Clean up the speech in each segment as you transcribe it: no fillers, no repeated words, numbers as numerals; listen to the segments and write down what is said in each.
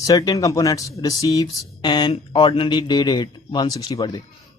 certain components receives an ordinary day rate 160 per day۔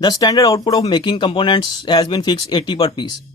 The standard output of making components has been fixed 80 per piece۔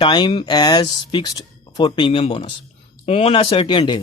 Time as fixed for premium bonus on a certain day۔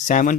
7،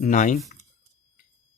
9۔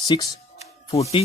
640،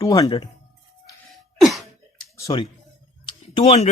200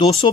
200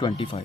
25۔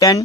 10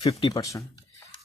50%.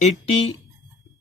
80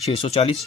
640.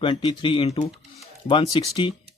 23 × 160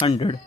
100،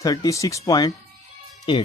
36.8.